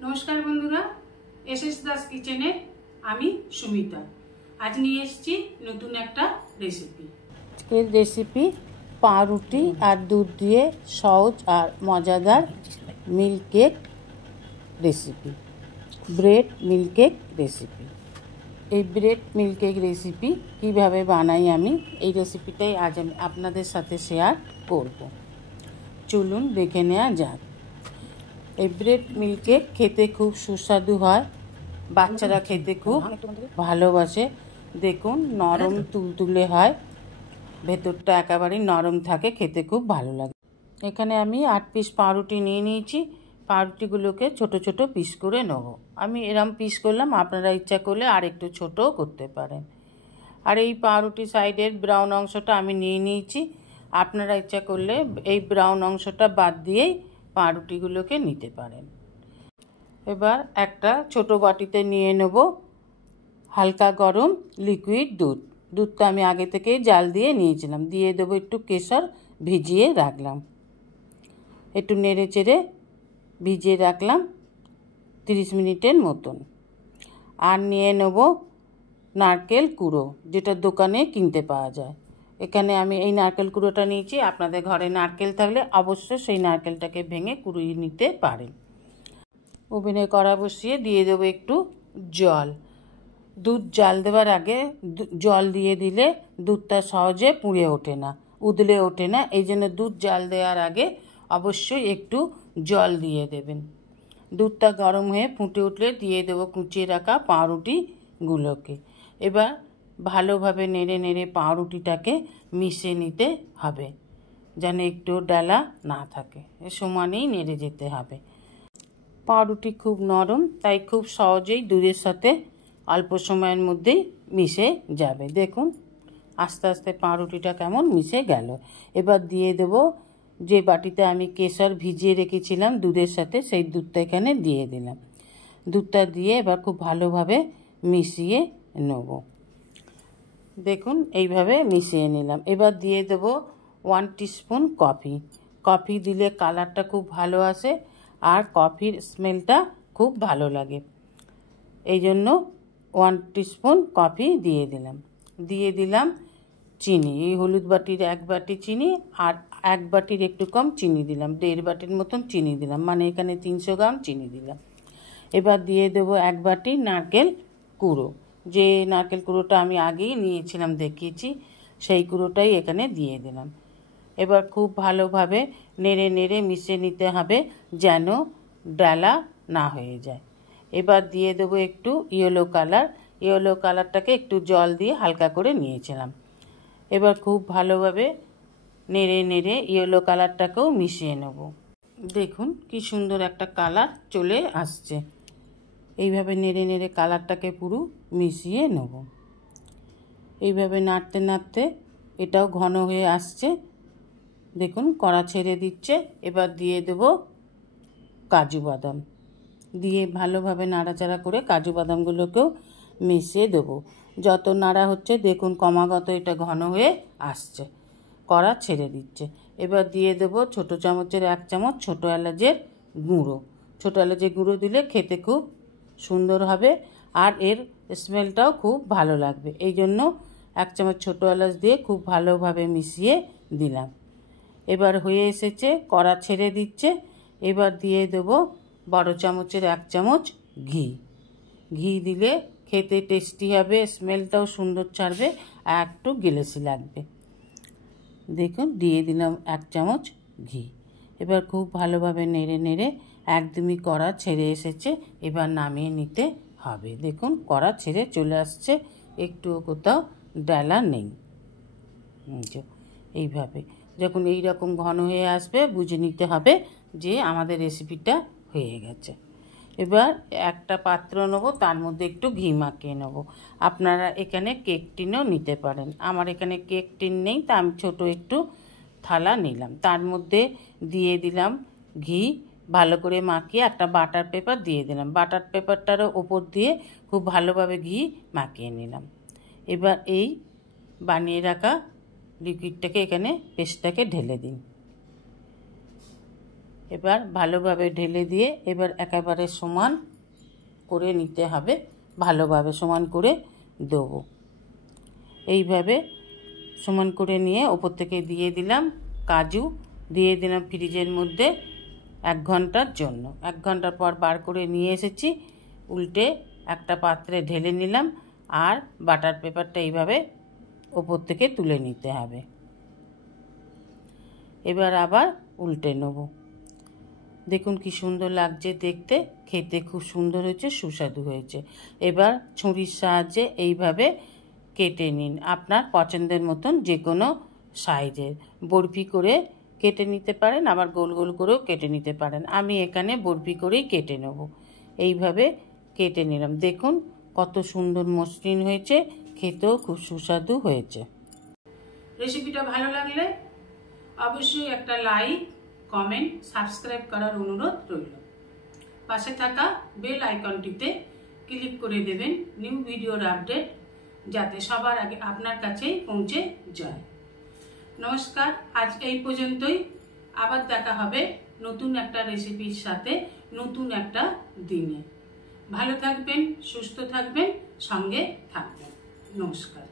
नमस्कार बंधुरा एसएस दास किचेने आमी सुमिता आज निये एसेछि नतून एकटा रेसिपि। आजकेर रेसिपि पाउरुटी और दूध दिए सहज और मजादार milk cake recipe, bread milk cake recipe. এই ব্রেড মিল্ক কেক রেসিপি কীভাবে বানাই আমি এই রেসিপিটাই আজ আমি আপনাদের সাথে শেয়ার করব। চলুন দেখে নেওয়া যাক। এই ব্রেড মিল্ক কেক খেতে খুব সুস্বাদু হয়, বাচ্চারা খেতে খুব ভালোবাসে। দেখুন নরম তুলতুলে হয়, ভেতরটা একেবারেই নরম থাকে, খেতে খুব ভালো লাগে। এখানে আমি 8 পিস পাউরুটি নিয়ে নিয়েছি। পাউরুটিগুলোকে ছোট ছোট পিস করে নেব। আমি এরম পিস করলাম, আপনারা ইচ্ছা করলে আর একটু ছোটও করতে পারেন। আর এই পাউরুটি সাইডের ব্রাউন অংশটা আমি নিয়ে নিয়েছি। আপনারা ইচ্ছা করলে এই ব্রাউন অংশটা বাদ দিয়েই পাউরুটিগুলোকে নিতে পারেন। এবার একটা ছোট বাটিতে নিয়ে নেব হালকা গরম লিকুইড দুধ। দুধটা আমি আগে থেকেই জাল দিয়ে নিয়েছিলাম। দিয়ে দেবো একটু কেশর, ভিজিয়ে রাখলাম। একটু নেড়ে চেড়ে ভিজিয়ে রাখলাম 30 মিনিটের মতন। আর নিয়ে নেব নারকেল কুড়ো, যেটা দোকানে কিনতে পাওয়া যায়। এখানে আমি এই নারকেল কুড়োটা নিয়েছি। আপনাদের ঘরে নারকেল থাকলে অবশ্যই সেই নারকেলটাকে ভেঙে কুড়িয়ে নিতে পারেন। ওভেনে কড়া বসিয়ে দিয়ে দেবো একটু জল। দুধ জাল দেওয়ার আগে জল দিয়ে দিলে দুধটা সহজে পুড়ে ওঠে না, উদলে ওঠে না। এই জন্য দুধ জাল দেওয়ার আগে অবশ্যই একটু জল দিয়ে দেবেন। দুধটা গরম হয়ে ফুটে উঠলে দিয়ে দেবো কুচিয়ে রাখা পাউরুটিগুলোকে। এবার ভালোভাবে নেড়ে নেড়ে পাউরুটিটাকে মিশিয়ে নিতে হবে, যেন একটু ডালা না থাকে। সমানেই নেড়ে যেতে হবে। পাউরুটি খুব নরম, তাই খুব সহজেই দুধের সাথে অল্প সময়ের মধ্যেই মিশে যাবে। দেখুন আস্তে আস্তে পাউরুটিটা কেমন মিশে গেল। এবার দিয়ে দেবো যে বাটিতে আমি কেশর ভিজিয়ে রেখেছিলাম দুধের সাথে, সেই দুধটা এখানে দিয়ে দিলাম। দুধটা দিয়ে এবার খুব ভালোভাবে মিশিয়ে নেব। দেখুন এইভাবে মিশিয়ে নিলাম। এবার দিয়ে দেবো 1 টিস্পুন কফি। কফি দিলে কালারটা খুব ভালো আসে আর কফির স্মেলটা খুব ভালো লাগে। এই জন্য 1 টিস্পুন কফি দিয়ে দিলাম। দিয়ে দিলাম চিনি। এই হলুদ বাটির 1 বাটি চিনি আর 1 বাটির একটু কম চিনি দিলাম। 1.5 বাটির মতন চিনি দিলাম, মানে এখানে 300 গ্রাম চিনি দিলাম। এবার দিয়ে দেবো 1 বাটি নারকেল কুড়ো। যে নারকেল কুড়োটা আমি আগেই নিয়েছিলাম দেখিয়েছি, সেই কুড়োটাই এখানে দিয়ে দিলাম। এবার খুব ভালোভাবে নেড়ে নেড়ে মিশিয়ে নিতে হবে, যেন ডালা না হয়ে যায়। এবার দিয়ে দেবো একটু ইয়েলো কালার। ইয়েলো কালারটাকে একটু জল দিয়ে হালকা করে নিয়েছিলাম। এবার খুব ভালোভাবে নেড়ে নেড়ে ইয়েলো কালারটাকেও মিশিয়ে নেব। দেখুন কি সুন্দর একটা কালার চলে আসছে। এইভাবে নেড়ে নেড়ে কালারটাকে পুরো মিশিয়ে নেব। এইভাবে নাড়তে নাড়তে এটাও ঘন হয়ে আসছে। দেখুন কড়া ছেড়ে দিচ্ছে। এবার দিয়ে দেব কাজু বাদাম। দিয়ে ভালোভাবে নাড়াচাড়া করে কাজু বাদামগুলোকেও মিশিয়ে দেবো। যত নাড়া হচ্ছে দেখুন ক্রমাগত এটা ঘন হয়ে আসছে, কড়া ছেড়ে দিচ্ছে। এবার দিয়ে দেবো ছোটো চামচের 1 চামচ ছোটো এলাচের গুঁড়ো। ছোটো এলাচের গুঁড়ো দিলে খেতে খুব সুন্দর হবে আর এর স্মেলটাও খুব ভালো লাগবে। এই জন্য 1 চামচ ছোটো এলাচ দিয়ে খুব ভালোভাবে মিশিয়ে দিলাম। এবার হয়ে এসেছে, কড়া ছেড়ে দিচ্ছে। এবার দিয়ে দেবো বড় চামচের 1 চামচ ঘি। ঘি দিলে খেতে টেস্টি হবে, স্মেলটাও সুন্দর ছাড়বে আর একটু গেলেসি লাগবে। দেখুন দিয়ে দিলাম 1 চামচ ঘি। এবার খুব ভালোভাবে নেড়ে নেড়ে একদমই কড়া ছেড়ে এসেছে। এবার নামিয়ে নিতে হবে। দেখুন কড়া ছেড়ে চলে আসছে, একটুও কোথাও ডালা নেই। এইভাবে যখন এই রকম ঘন হয়ে আসবে বুঝে নিতে হবে যে আমাদের রেসিপিটা হয়ে গেছে। এবার একটা পাত্র নেব, তার মধ্যে একটু ঘি মাখিয়ে নেব। আপনারা এখানে কেক টিনও নিতে পারেন। আমার এখানে কেক টিন নেই, তা আমি ছোটো একটু থালা নিলাম। তার মধ্যে দিয়ে দিলাম ঘি। ভালো করে মাখিয়ে একটা বাটার পেপার দিয়ে দিলাম। বাটার পেপারটারও ওপর দিয়ে খুব ভালোভাবে ঘি মাখিয়ে নিলাম। এবার এই বানিয়ে রাখা লিকুইডটাকে এখানে পেস্টটাকে ঢেলে দিন। এবার ভালোভাবে ঢেলে দিয়ে এবার একেবারে সমান করে নিতে হবে, ভালোভাবে সমান করে দেবো। এইভাবে সমান করে নিয়ে ওপর থেকে দিয়ে দিলাম কাজু, দিয়ে দিলাম ফ্রিজের মধ্যে 1 ঘন্টার জন্য। 1 ঘন্টার পর বার করে নিয়ে এসেছি, উল্টে একটা পাত্রে ঢেলে নিলাম, আর বাটার পেপারটা এইভাবে ওপর থেকে তুলে নিতে হবে। এবার আবার উল্টে নেব। দেখুন কি সুন্দর লাগছে দেখতে, খেতে খুব সুন্দর হয়েছে, সুস্বাদু হয়েছে। এবার ছুরির সাহায্যে এইভাবে কেটে নিন আপনার পছন্দের মতন যে কোনো সাইজের। বরফি করে কেটে নিতে পারেন, আবার গোল গোল করেও কেটে নিতে পারেন। আমি এখানে বরফি করেই কেটে নেব। এইভাবে কেটে নিলাম। দেখুন কত সুন্দর মসৃণ হয়েছে, খেতেও খুব সুস্বাদু হয়েছে। রেসিপিটা ভালো লাগলে অবশ্যই একটা লাইক, কমেন্ট, সাবস্ক্রাইব করার অনুরোধ রইল। পাশে থাকা বেল আইকনটিতে ক্লিক করে দেবেন নিউ ভিডিওর আপডেট যাতে সবার আগে আপনার কাছেই পৌঁছে যায়। নমস্কার, আজ এই পর্যন্তই। আবার দেখা হবে নতুন একটা রেসিপির সাথে নতুন একটা দিনে। ভালো থাকবেন, সুস্থ থাকবেন, সঙ্গে থাকবেন। নমস্কার।